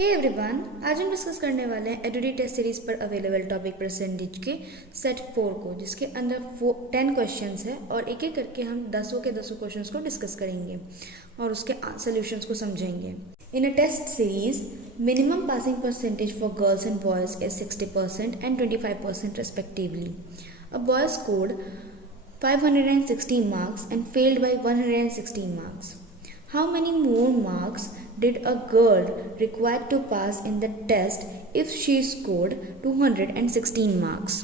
Hey everyone, आज हम discuss करने वाले हैं एडुडी टेस्ट सीरीज पर अवेलेबल टॉपिक परसेंटेज के सेट 4 को, जिसके अंदर 10 क्वेश्चंस है और एक एक करके हम 10 के 10 क्वेश्चंस को डिस्कस करेंगे और उसके सॉल्यूशंस को समझेंगे। In a test series, minimum passing percentage for girls and boys is 60% and 25% respectively. A boy scored 516 marks and failed by 116 marks. How many more marks did a girl require to pass in the test if she scored 216 marks?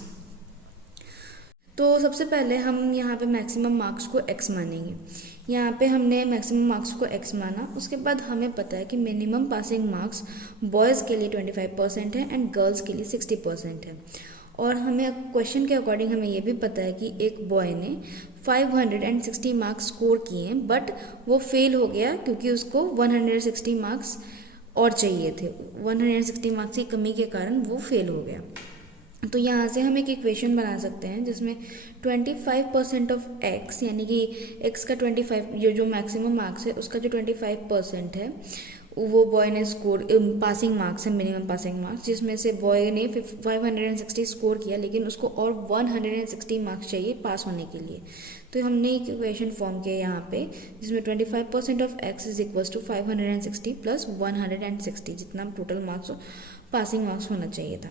तो सबसे पहले हम यहाँ पे maximum marks को x मानेंगे। यहाँ पे हमने मैक्सिमम मार्क्स को x माना। उसके बाद हमें पता है कि मिनिमम पासिंग मार्क्स बॉयज़ के लिए 25% है एंड गर्ल्स के लिए 60% है। और हमें क्वेश्चन के अकॉर्डिंग हमें ये भी पता है कि एक बॉय ने 560 मार्क्स स्कोर किए हैं, बट वो फेल हो गया क्योंकि उसको 160 मार्क्स और चाहिए थे। 160 मार्क्स की कमी के कारण वो फेल हो गया। तो यहाँ से हम एक इक्वेशन बना सकते हैं जिसमें 25% ऑफ x, यानी कि x का 25 जो मैक्सिमम मार्क्स है उसका जो 25% है वो बॉय ने स्कोर पासिंग मार्क्स है, मिनिमम पासिंग मार्क्स, जिसमें से बॉय ने 560 स्कोर किया लेकिन उसको और 160 मार्क्स चाहिए पास होने के लिए। तो हमने एक इक्वेशन फॉर्म किया यहाँ पे जिसमें 25% of x is equals to 560 plus 160, जितना टोटल मार्क्स पासिंग मार्क्स होना चाहिए था।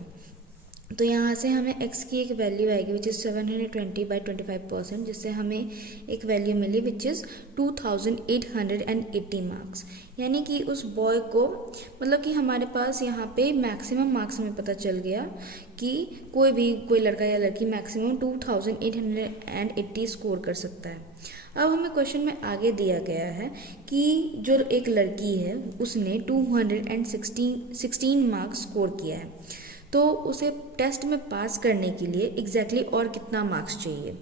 तो यहाँ से हमें x की एक वैल्यू आएगी विच इज़ 720/25%, जिससे हमें एक वैल्यू मिली विच इज़ 2880 मार्क्स। यानी कि उस बॉय को, मतलब कि हमारे पास यहाँ पे मैक्सिमम मार्क्स हमें पता चल गया कि कोई लड़का या लड़की मैक्सिमम 2880 स्कोर कर सकता है। अब हमें क्वेश्चन में आगे दिया गया है कि जो एक लड़की है उसने 216 मार्क्स स्कोर किया है, तो उसे टेस्ट में पास करने के लिए एग्जैक्टली और कितना मार्क्स चाहिए।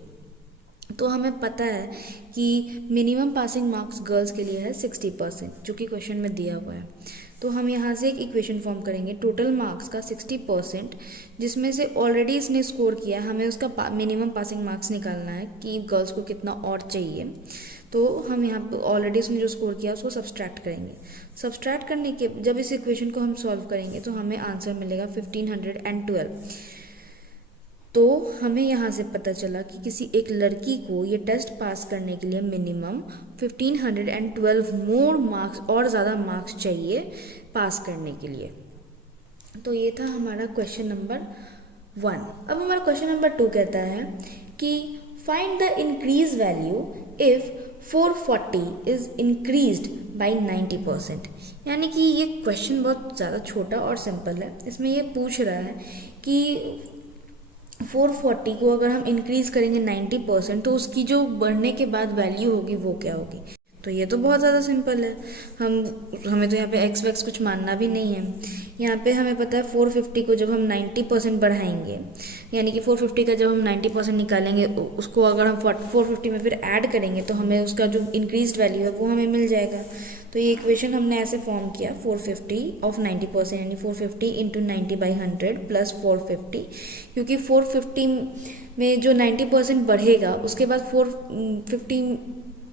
तो हमें पता है कि मिनिमम पासिंग मार्क्स गर्ल्स के लिए है 60%, जो कि क्वेश्चन में दिया हुआ है। तो हम यहाँ से एक इक्वेशन फॉर्म करेंगे टोटल मार्क्स का 60%, जिसमें से ऑलरेडी इसने स्कोर किया, हमें उसका मिनिमम पासिंग मार्क्स निकालना है कि गर्ल्स को कितना और चाहिए। तो हम यहाँ पे ऑलरेडी उसने जो स्कोर किया उसको सब्सट्रैक्ट करेंगे। सब्सट्रैक्ट करने के जब इस इक्वेशन को हम सॉल्व करेंगे तो हमें आंसर मिलेगा 1512। तो हमें यहाँ से पता चला कि किसी एक लड़की को ये टेस्ट पास करने के लिए मिनिमम 1512 मोर मार्क्स और ज़्यादा मार्क्स चाहिए पास करने के लिए। तो ये था हमारा क्वेश्चन नंबर 1। अब हमारा क्वेश्चन नंबर 2 कहता है कि find the increase value if 440 is increased by 90%। यानी कि ये क्वेश्चन बहुत ज़्यादा छोटा और सिंपल है। इसमें ये पूछ रहा है कि 440 को अगर हम इंक्रीज़ करेंगे 90% तो उसकी जो बढ़ने के बाद वैल्यू होगी वो क्या होगी। तो ये तो बहुत ज़्यादा सिंपल है। हमें तो यहाँ पे एक्स वैक्स कुछ मानना भी नहीं है। यहाँ पे हमें पता है 450 को जब हम 90% बढ़ाएंगे, यानी कि 450 का जब हम 90% निकालेंगे उसको अगर हम 450 में फिर ऐड करेंगे तो हमें उसका जो इंक्रीज्ड वैल्यू है वो हमें मिल जाएगा। तो ये इक्वेशन हमने ऐसे फॉर्म किया 450 ऑफ 90%, यानी 450 इंटू 90/100 प्लस 450, क्योंकि 450 में जो 90% बढ़ेगा उसके बाद 450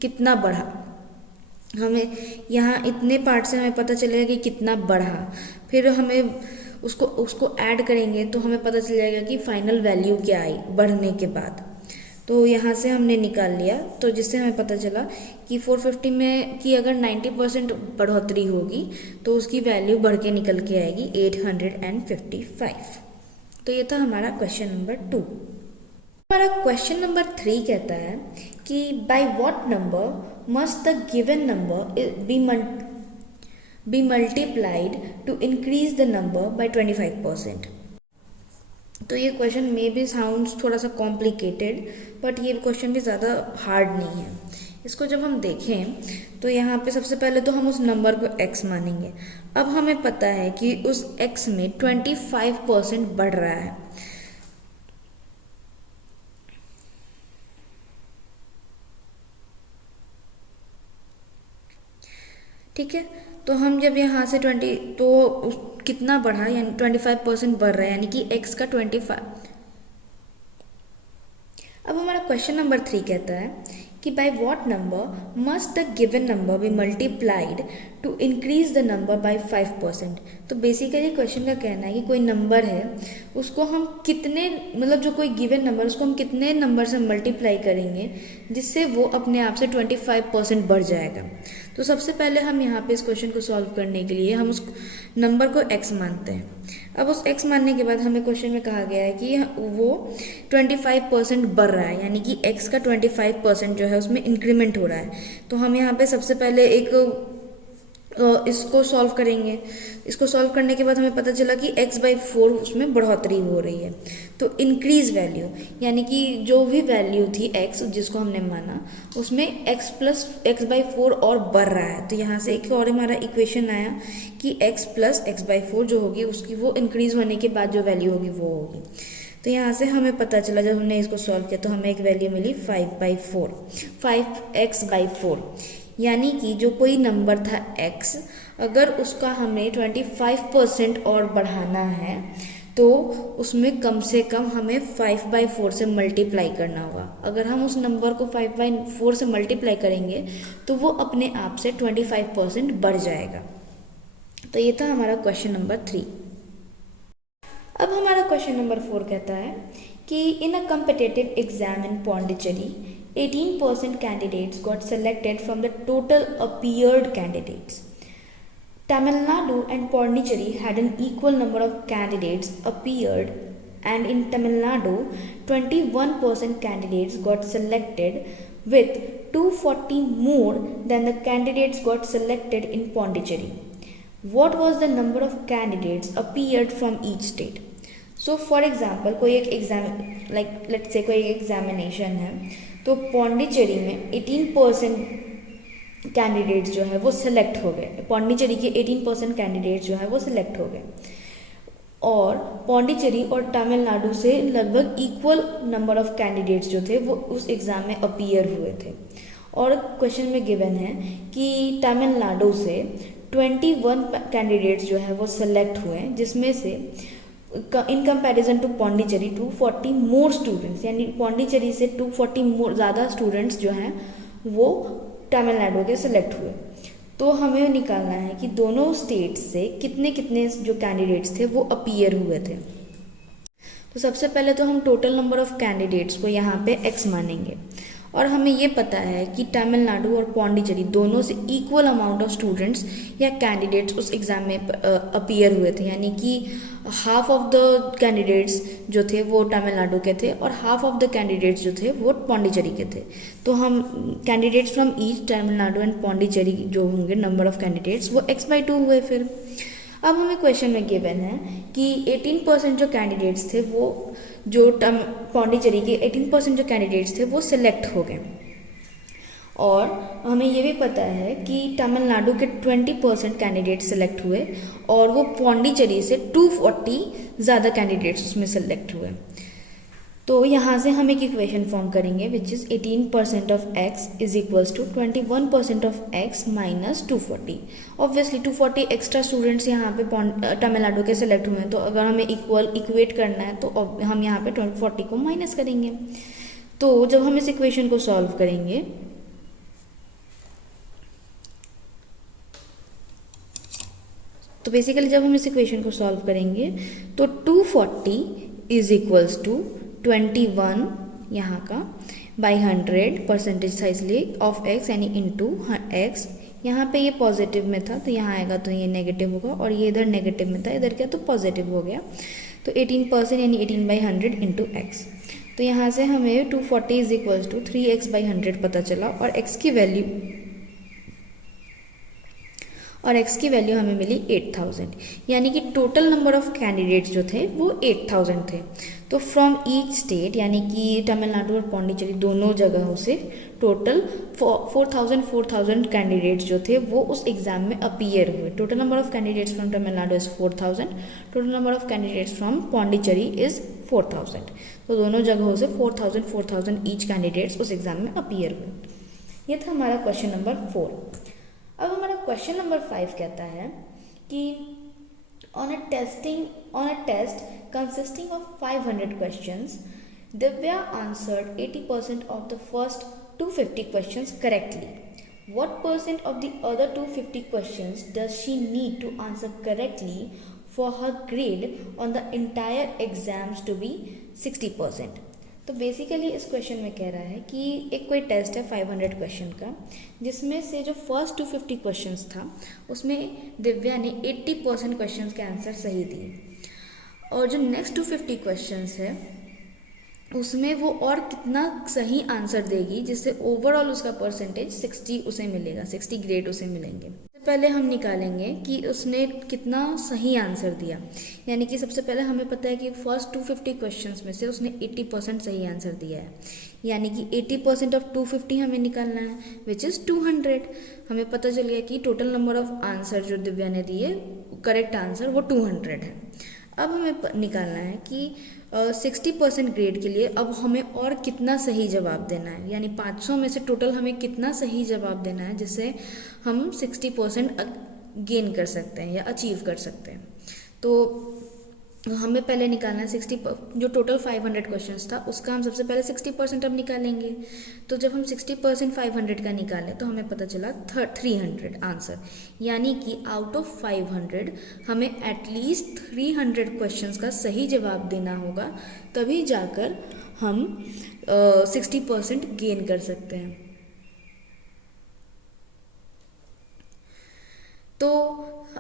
कितना बढ़ा, हमें यहाँ इतने पार्ट से हमें पता चलेगा कि कितना बढ़ा, फिर हमें उसको ऐड करेंगे तो हमें पता चल जाएगा कि फाइनल वैल्यू क्या आई बढ़ने के बाद। तो यहाँ से हमने निकाल लिया, तो जिससे हमें पता चला कि 450 में की अगर 90% बढ़ोतरी होगी तो उसकी वैल्यू बढ़ के निकल के आएगी 855। तो ये था हमारा क्वेश्चन नंबर 2। हमारा क्वेश्चन नंबर 3 कहता है कि by what number must the given number be multiplied to increase the number by 25%। तो ये क्वेश्चन में भी साउंड्स थोड़ा सा कॉम्प्लिकेटेड, बट ये क्वेश्चन भी ज़्यादा हार्ड नहीं है। इसको जब हम देखें तो यहाँ पे सबसे पहले तो हम उस नंबर को x मानेंगे। अब हमें पता है कि उस x में 25% बढ़ रहा है। ठीक है, तो हम जब यहाँ से 20 तो कितना बढ़ा, यानी 25% बढ़ रहा है, यानी कि x का 25। अब हमारा क्वेश्चन नंबर 3 कहता है कि by what number must the given number be multiplied to increase the number by 5%। तो बेसिकली क्वेश्चन का कहना है कि कोई नंबर है उसको हम कितने, मतलब जो कोई गिवन नंबर उसको हम कितने नंबर से मल्टीप्लाई करेंगे जिससे वो अपने आप से 25% बढ़ जाएगा। तो सबसे पहले हम यहाँ पे इस क्वेश्चन को सॉल्व करने के लिए हम उस नंबर को x मानते हैं। अब उस x मानने के बाद हमें क्वेश्चन में कहा गया है कि वो 25% बढ़ रहा है, यानी कि x का 25% जो है उसमें इंक्रीमेंट हो रहा है। तो हम यहाँ पे सबसे पहले इसको सॉल्व करेंगे। इसको सॉल्व करने के बाद हमें पता चला कि x/4 उसमें बढ़ोतरी हो रही है। तो इंक्रीज वैल्यू, यानी कि जो भी वैल्यू थी x जिसको हमने माना उसमें x/4 और बढ़ रहा है। तो यहाँ से एक और हमारा इक्वेशन आया कि x + x/4 जो होगी उसकी वो इंक्रीज होने के बाद जो वैल्यू होगी वो होगी। तो यहाँ से हमें पता चला, जब हमने इसको सॉल्व किया तो हमें एक वैल्यू मिली 5x/4, यानी कि जो कोई नंबर था x, अगर उसका हमें 25% और बढ़ाना है तो उसमें कम से कम हमें 5/4 से मल्टीप्लाई करना होगा। अगर हम उस नंबर को 5/4 से मल्टीप्लाई करेंगे तो वो अपने आप से 25% बढ़ जाएगा। तो ये था हमारा क्वेश्चन नंबर 3। अब हमारा क्वेश्चन नंबर 4 कहता है कि in a competitive exam in Pondicherry 18% candidates got selected from the total appeared candidates. Tamil Nadu and Pondicherry had an equal number of candidates appeared, and in Tamil Nadu 21% candidates got selected with 240 more than the candidates got selected in Pondicherry. What was the number of candidates appeared from each state? So for example, कोई एक exam, let's say कोई examination है, तो पौंडीचेरी में 18% candidates जो है वो select हो गए। पौंडीचेरी के 18% कैंडिडेट्स जो है वो सिलेक्ट हो गए, और पौंडीचेरी और तमिलनाडु से लगभग इक्वल नंबर ऑफ कैंडिडेट्स जो थे वो उस एग्ज़ाम में अपीयर हुए थे। और क्वेश्चन में गिवन है कि तमिलनाडु से 21 कैंडिडेट्स जो है वो सिलेक्ट हुए, जिसमें से in comparison to Pondicherry 240 more students, यानी पौंडीचेरी से 240 मोर ज़्यादा स्टूडेंट्स जो हैं वो तमिलनाडु के सिलेक्ट हुए। तो हमें निकालना है कि दोनों स्टेट्स से कितने कितने जो कैंडिडेट्स थे वो अपीयर हुए थे। तो सबसे पहले तो हम टोटल नंबर ऑफ कैंडिडेट्स को यहाँ पे x मानेंगे, और हमें ये पता है कि तमिलनाडु और पौंडीचेरी दोनों से इक्वल अमाउंट ऑफ स्टूडेंट्स या कैंडिडेट्स उस एग्ज़ाम में अपीयर हुए थे, यानी कि हाफ ऑफ द कैंडिडेट्स जो थे वो तमिलनाडु के थे और हाफ ऑफ द कैंडिडेट्स जो थे वो पौंडीचेरी के थे। तो हम candidates from each Tamil Nadu and Pondicherry जो होंगे नंबर ऑफ कैंडिडेट्स वो x/2 हुए। फिर अब हमें क्वेश्चन में गिवन है कि 18% जो कैंडिडेट्स थे वो जो पौंडीचेरी के 18% जो कैंडिडेट्स थे वो सिलेक्ट हो गए, और हमें ये भी पता है कि तमिलनाडु के 20% कैंडिडेट सिलेक्ट हुए और वो पौंडीचेरी से 240 ज़्यादा कैंडिडेट्स उसमें सिलेक्ट हुए। तो यहाँ से हम एक इक्वेशन फॉर्म करेंगे which is 18% of x is equals to 21% of x minus 240। Obviously 240 extra students यहाँ पे तमिलनाडु के सिलेक्ट हुए हैं, तो अगर हमें इक्वेट करना है तो हम यहाँ पे 240 को माइनस करेंगे। तो जब हम इस इक्वेशन को सॉल्व करेंगे तो बेसिकली जब हम इस इक्वेशन को सॉल्व करेंगे तो 240 इज इक्वल्स टू 21 यहाँ का बाई 100 परसेंटेज था इसलिए ऑफ x यानी इंटू x। यहाँ पे ये पॉजिटिव में था तो यहाँ आएगा तो ये नेगेटिव होगा, और ये इधर नेगेटिव में था इधर क्या तो पॉजिटिव हो गया। तो 18% यानी 18/100 इंटू x। तो यहाँ से हमें 240 इज इक्वल्स टू 3x/100 पता चला, और x की वैल्यू हमें मिली 8000, यानी कि टोटल नंबर ऑफ कैंडिडेट्स जो थे वो 8000 थे। तो फ्रॉम ईच स्टेट यानी कि तमिलनाडु और पौंडीचेरी दोनों जगहों से टोटल 4000 कैंडिडेट्स जो थे वो उस एग्जाम में अपीयर हुए। Total number of candidates from Tamil Nadu is 4000, total number of candidates from Pondicherry is 4000। तो दोनों जगहों से 4000 ईच कैंडिडेट्स उस एग्जाम में अपीयर हुए। ये था हमारा क्वेश्चन नंबर 4। अब हमारा क्वेश्चन नंबर 5 कहता है कि on a test consisting of 500 questions, Divya answered 80% of the first 250 questions correctly. What percent of the other 250 questions does she need to answer correctly for her grade on the entire exams to be 60%? तो basically इस question में कह रहा है कि एक कोई test है 500 क्वेश्चन का, जिसमें से जो फर्स्ट 250 क्वेश्चंस था उसमें दिव्या ने 80% क्वेश्चंस के आंसर सही दिए, और जो नेक्स्ट 250 क्वेश्चंस है उसमें वो और कितना सही आंसर देगी जिससे ओवरऑल उसका परसेंटेज 60 उसे मिलेगा, 60 ग्रेड उसे मिलेंगे। सबसे पहले हम निकालेंगे कि उसने कितना सही आंसर दिया। यानी कि सबसे पहले हमें पता है कि फर्स्ट 250 क्वेश्चंस में से उसने 80% सही आंसर दिया है, यानी कि 80% ऑफ 250 हमें निकालना है, विच इज़ 200। हमें पता चल गया कि टोटल नंबर ऑफ आंसर जो दिव्या ने दिए, करेक्ट आंसर वो 200 है। अब हमें निकालना है कि 60% ग्रेड के लिए अब हमें और कितना सही जवाब देना है, यानी 500 में से टोटल हमें कितना सही जवाब देना है जिससे हम 60% गेन कर सकते हैं या अचीव कर सकते हैं। तो हमें पहले निकालना है 60, जो टोटल 500 क्वेश्चंस था उसका हम सबसे पहले 60% अब निकालेंगे। तो जब हम 60% 500 का निकालें तो हमें पता चला 300 आंसर, यानी कि आउट ऑफ 500 हमें एटलीस्ट 300 क्वेश्चंस का सही जवाब देना होगा, तभी जाकर हम 60% गेन कर सकते हैं। तो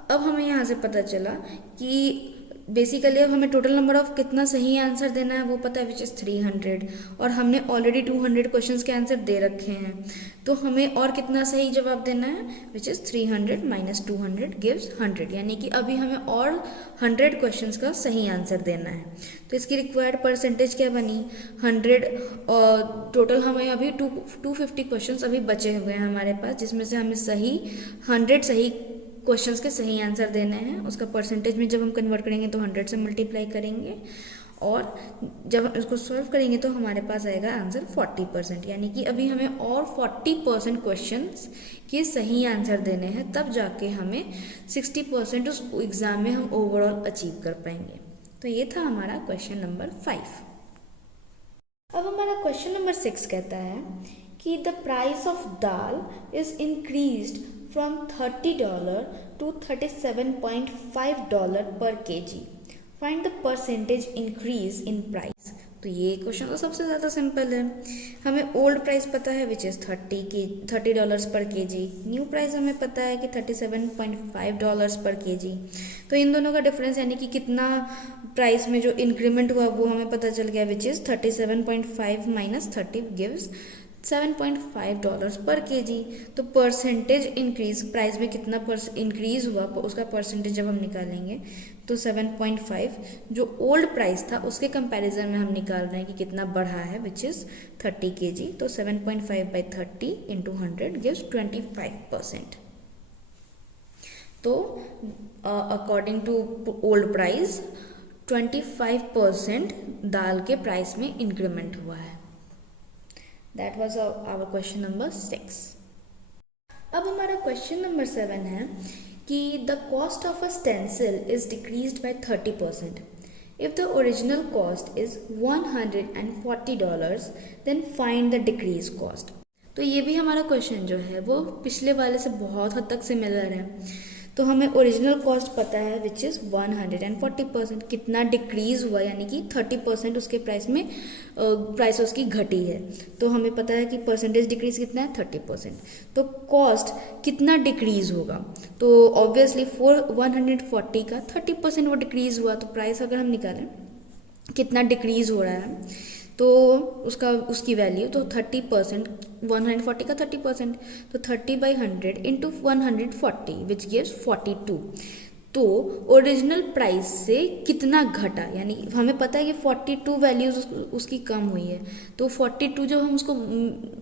अब हमें यहाँ से पता चला कि बेसिकली अब हमें टोटल नंबर ऑफ कितना सही आंसर देना है वो पता है, विच इज़ 300, और हमने ऑलरेडी 200 क्वेश्चंस के आंसर दे रखे हैं। तो हमें और कितना सही जवाब देना है, विच इज़ 300 माइनस 200 गिव्स 100, यानी कि अभी हमें और 100 क्वेश्चंस का सही आंसर देना है। तो इसकी रिक्वायर्ड परसेंटेज क्या बनी, 100, और टोटल हमें अभी 250 क्वेश्चंस अभी बचे हुए हैं हमारे पास, जिसमें से हमें 100 सही क्वेश्चंस के सही आंसर देने हैं। उसका परसेंटेज में जब हम कन्वर्ट करेंगे तो 100 से मल्टीप्लाई करेंगे, और जब हम इसको सॉल्व करेंगे तो हमारे पास आएगा आंसर 40%, यानी कि अभी हमें और 40% क्वेश्चंस के सही आंसर देने हैं, तब जाके हमें 60% उस एग्ज़ाम में हम ओवरऑल अचीव कर पाएंगे। तो ये था हमारा क्वेश्चन नंबर 5। अब हमारा क्वेश्चन नंबर 6 कहता है कि the price of dal is increased from $30 to $37.5 per kg. Find the percentage increase in price. तो ये क्वेश्चन तो सबसे ज़्यादा सिंपल है। हमें ओल्ड प्राइस पता है विच इज़ $30 पर केजी, न्यू प्राइस हमें पता है कि $37.5 पर केजी। तो इन दोनों का डिफरेंस यानी कि कितना प्राइस में जो इंक्रीमेंट हुआ वो हमें पता चल गया, विच इज़ 37.5 माइनस 30 गिव्स $7.5 पर केजी। तो परसेंटेज इंक्रीज, प्राइस में कितना इंक्रीज हुआ उसका परसेंटेज जब हम निकालेंगे तो 7.5 जो ओल्ड प्राइस था उसके कंपैरिजन में हम निकाल रहे हैं कि कितना बढ़ा है, विच इज़ 30 केजी। तो 7.5 बाई 30 इंटू 100 गिव्स 25%। तो अकॉर्डिंग टू ओल्ड प्राइस 25% दाल के प्राइस में इंक्रीमेंट हुआ है। That was our question number 6. अब हमारा क्वेश्चन नंबर 7 है कि the cost of a stencil is decreased by 30%. If the original cost is $140, then find the decreased cost. तो ये भी हमारा क्वेश्चन जो है वो पिछले वाले से बहुत हद तक सिमिलर है। तो हमें ओरिजिनल कॉस्ट पता है विच इज़ 140%, कितना डिक्रीज़ हुआ यानी कि 30% उसके प्राइस में प्राइस उसकी घटी है। तो हमें पता है कि परसेंटेज डिक्रीज़ कितना है 30%। तो कॉस्ट कितना डिक्रीज़ होगा, तो ऑब्वियसली 140 का 30% वो डिक्रीज़ हुआ, तो प्राइस अगर हम निकालें कितना डिक्रीज़ हो रहा है तो उसकी वैल्यू तो 30%, 140 का 30%, तो 30 बाई 100 इंटू 140 विच गिव्स 42। तो ओरिजिनल प्राइस से कितना घटा, यानी हमें पता है कि 42 वैल्यूज उसकी कम हुई है, तो 42 जब हम उसको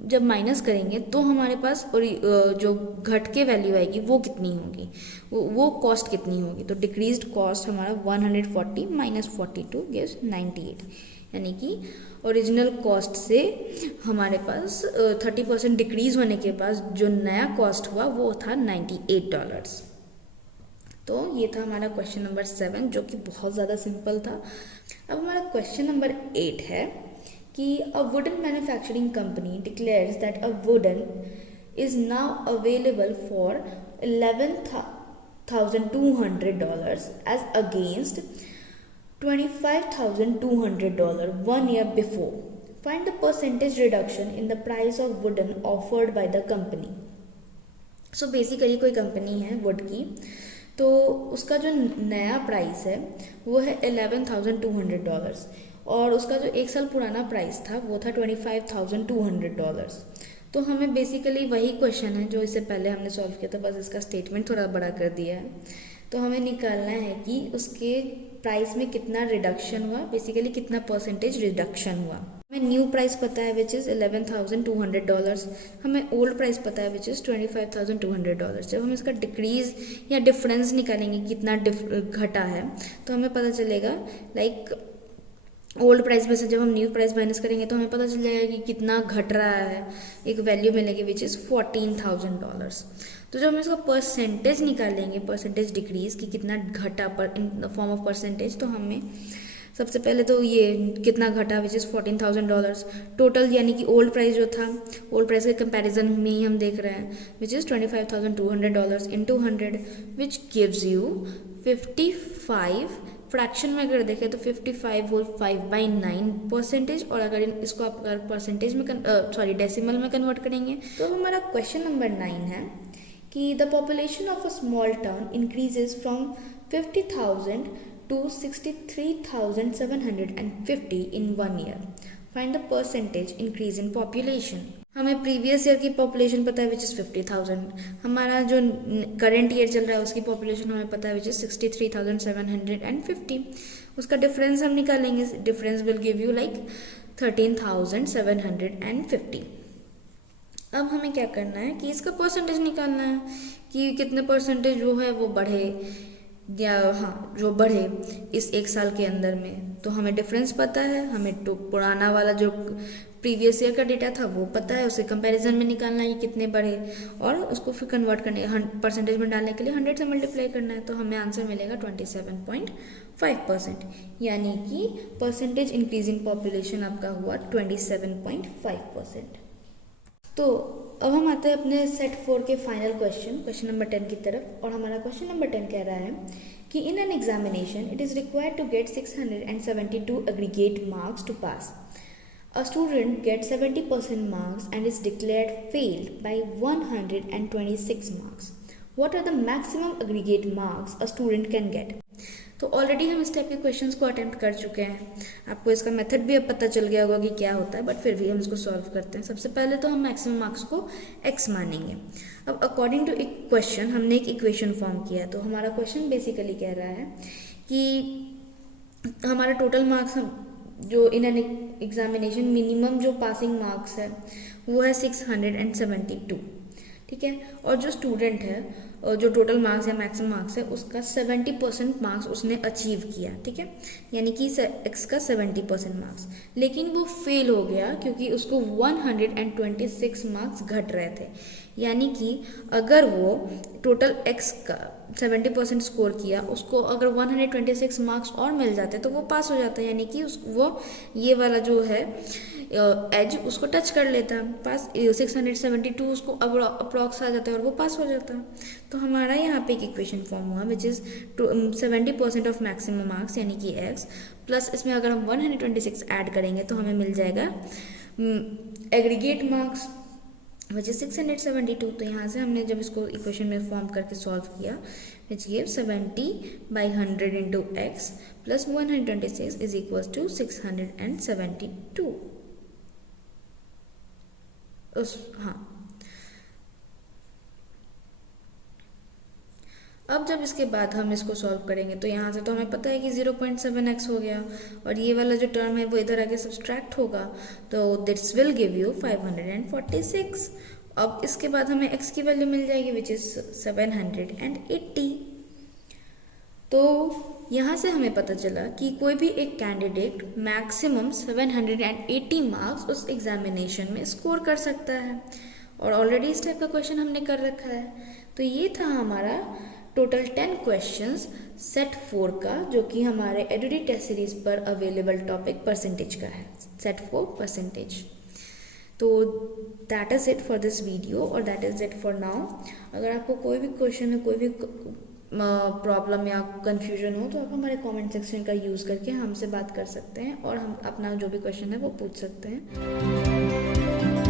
जब माइनस करेंगे तो हमारे पास जो घट के वैल्यू आएगी वो कितनी होगी, वो कॉस्ट कितनी होगी। तो डिक्रीज्ड कॉस्ट हमारा 140 माइनस 42 गिव्स 98, यानी कि ओरिजिनल कॉस्ट से हमारे पास 30% डिक्रीज होने के बाद जो नया कॉस्ट हुआ वो था $98। तो ये था हमारा क्वेश्चन नंबर 7 जो कि बहुत ज़्यादा सिंपल था। अब हमारा क्वेश्चन नंबर 8 है कि a wooden manufacturing company declares that a wooden is now available for $11,200 as against $25,200 1 year before. Find the percentage reduction in the price of wooden offered by the company. So basically कोई company है would की, तो उसका जो नया price है वो है $11,200 और उसका जो 1 साल पुराना प्राइस था वो था $25,200. तो हमें बेसिकली वही क्वेश्चन है जो इससे पहले हमने सॉल्व किया था, बस इसका स्टेटमेंट थोड़ा बड़ा कर दिया है. तो हमें निकालना है कि उसके प्राइस में कितना रिडक्शन हुआ, बेसिकली कितना परसेंटेज रिडक्शन हुआ. हमें न्यू प्राइस पता है विच इज़ $11,200. हमें ओल्ड प्राइस पता है विच इज़ $25,200. जब हम इसका डिक्रीज या डिफरेंस निकालेंगे कितना घटा है तो हमें पता चलेगा लाइक ओल्ड प्राइस में से जब हम न्यू प्राइस माइनस करेंगे तो हमें पता चल जाएगा कि कितना घट रहा है, एक वैल्यू मिलेगी विच इज़ $14,000. तो जब हम इसका परसेंटेज निकालेंगे, परसेंटेज डिक्रीज कि कितना घटा पर in the form of percentage, तो हमें सबसे पहले तो ये कितना घटा विच इज़ $14,000 टोटल, यानी कि ओल्ड प्राइस जो था ओल्ड प्राइस के कंपैरिजन में ही हम देख रहे हैं which is $25,200 into 100 which gives you 55. Fraction में अगर देखें तो 55 होल 5/9%. और अगर इसको आप अगर परसेंटेज में डेसिमल में कन्वर्ट करेंगे तो हमारा क्वेश्चन नंबर 9 है कि the population of a small town increases from 50,000 to 63,750 in 1 year. Find the percentage increase in population. हमें प्रीवियस ईयर की पॉपुलेशन पता है विच इज़ 50,000. हमारा जो करंट ईयर चल रहा है उसकी पॉपुलेशन हमें पता है विच इज़ 63,750. उसका डिफरेंस हम निकालेंगे, difference will give you like 13,750. अब हमें क्या करना है कि इसका परसेंटेज निकालना है कि कितने परसेंटेज जो है वो बढ़े या जो बढ़े इस 1 साल के अंदर में. तो हमें डिफरेंस पता है, हमें तो पुराना वाला जो प्रीवियस ईयर का डेटा था वो पता है, उसे कंपैरिजन में निकालना है कि कितने बढ़े और उसको फिर कन्वर्ट करने परसेंटेज में डालने के लिए 100 से मल्टीप्लाई करना है. तो हमें आंसर मिलेगा 27.5%, यानी कि परसेंटेज इंक्रीज इन पॉपुलेशन आपका हुआ 27.5%. तो अब हम आते हैं अपने सेट 4 के फाइनल क्वेश्चन नंबर 10 की तरफ. और हमारा क्वेश्चन नंबर 10 कह रहा है कि in an examination it is required to get 672 aggregate marks to pass. A student gets 70% marks and is declared failed by 126 marks. What are the maximum aggregate marks a student can get? तो already हम इस type के questions को attempt कर चुके हैं, आपको इसका मेथड भी अब पता चल गया होगा कि क्या होता है, बट फिर भी हम इसको सॉल्व करते हैं. सबसे पहले तो हम मैक्सिमम मार्क्स को x मानेंगे. अब अकॉर्डिंग टू एक क्वेश्चन हमने एक इक्वेशन फॉर्म किया है. तो हमारा क्वेश्चन बेसिकली कह रहा है कि हमारा टोटल मार्क्स जो इन एन एग्जामिनेशन मिनिमम जो पासिंग मार्क्स है वो है 672. ठीक है, और जो स्टूडेंट है जो टोटल मार्क्स या मैक्सिमम मार्क्स है उसका 70% मार्क्स उसने अचीव किया. ठीक है, यानी कि एक्स का 70% मार्क्स, लेकिन वो फेल हो गया क्योंकि उसको 126 मार्क्स घट रहे थे. यानी कि अगर वो टोटल एक्स का 70% स्कोर किया, उसको अगर 126 मार्क्स और मिल जाते तो वो पास हो जाता, यानी कि वो ये वाला जो है एज उसको टच कर लेता, पास 672 उसको अप्रॉक्स आ जाता है और वो पास हो जाता. तो हमारा यहाँ पे एक इक्वेशन फॉर्म हुआ which is 70% of maximum marks यानी कि एक्स प्लस इसमें अगर हम 126 ऐड करेंगे तो हमें मिल जाएगा एग्रीगेट मार्क्स विच इज़ 672. तो यहाँ से हमने जब इसको इक्वेशन में फॉर्म करके सॉल्व किया which give 70/100 into X plus 126 is equal to 672. अब जब इसके बाद हम इसको सॉल्व करेंगे तो यहाँ से तो हमें पता है कि 0.7x हो गया और ये वाला जो टर्म है वो इधर आके सब्सट्रैक्ट होगा, तो दिस विल गिव यू 546. अब इसके बाद हमें x की वैल्यू मिल जाएगी विच इज़ 780. तो यहाँ से हमें पता चला कि कोई भी एक कैंडिडेट मैक्सिमम 780 मार्क्स उस एग्जामिनेशन में स्कोर कर सकता है और ऑलरेडी इस टाइप का क्वेश्चन हमने कर रखा है. तो ये था हमारा टोटल 10 क्वेश्चंस सेट 4 का, जो कि हमारे एडुडी टेस्ट सीरीज पर अवेलेबल टॉपिक परसेंटेज का है, सेट 4 परसेंटेज। तो that is it for this video और that is it for now. अगर आपको कोई भी क्वेश्चन है, कोई भी प्रॉब्लम या कन्फ्यूजन हो, तो आप हमारे कमेंट सेक्शन का यूज़ करके हमसे बात कर सकते हैं और हम अपना जो भी क्वेश्चन है वो पूछ सकते हैं।